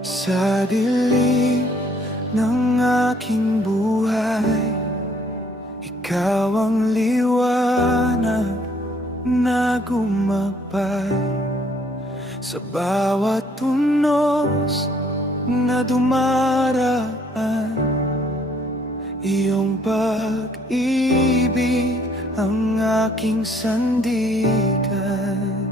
Sa dilim ng aking buhay, ikaw ang liwanag na gumabay. Sa bawat tunos na dumaraan, iyong pag-ibig ang aking sandigan.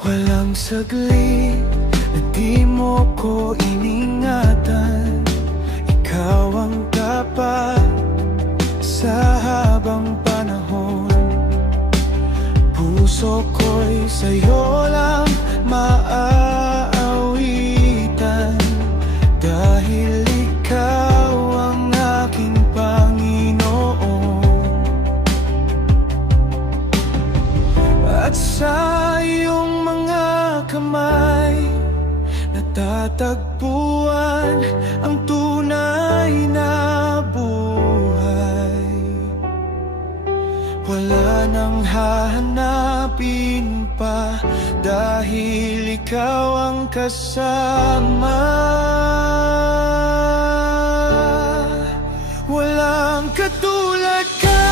Walang saglit na di mo ko iningatan. Ikaw ang tapat sa habang panahon. Puso ko'y sa'yo lang maaawitan, dahil ikaw ang aking Panginoon. At sa iyong mga kamay natatagpuan ang tunay na buhay. Wala nang hahanapin pa, dahil ikaw ang kasama. Walang katulad ka,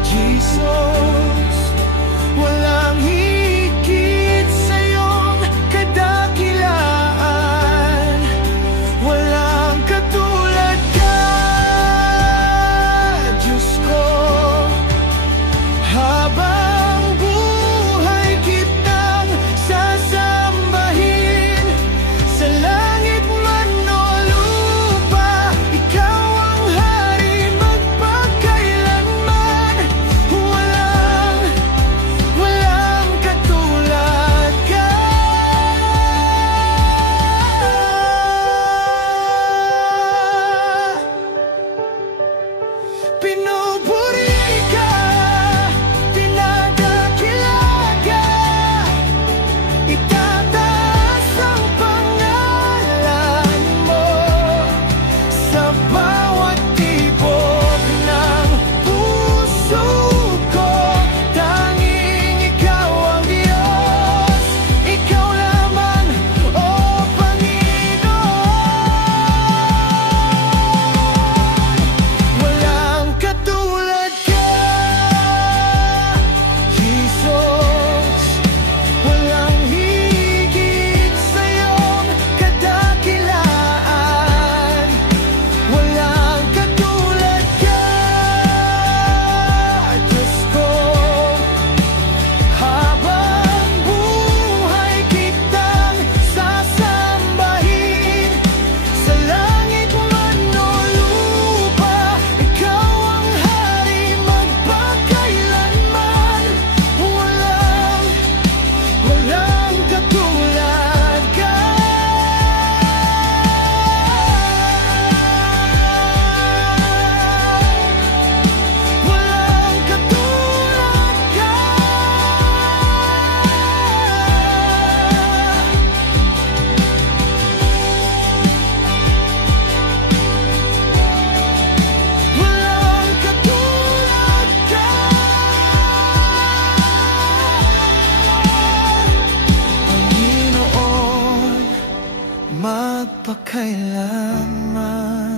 Jesus. Walang higit sa'yong kadakilaan. Walang katulad ka, Diyos ko. Habang buhay kitang sasambahin, sa langit man o lupa, ikaw ang hari magpakailanman. Walang katulad ka. Pinupuri ka, dinadakilaga, itataas ang pangalan mo sa bawat tibok ng puso ko. Tanging ikaw ang Diyos, ikaw lamang, O Panginoon. Walang katulad ka, Jesus. Walang higit sa'yong kadakilaan. Walang katulad ka, Diyos ko. Habang buhay kitang sasambahin, sa langit man o lupa, ikaw ang hari magpakailanman. Walang katulad ka. Walang katulad ka. Walang katulad ka. Panginoon, magpakailanman.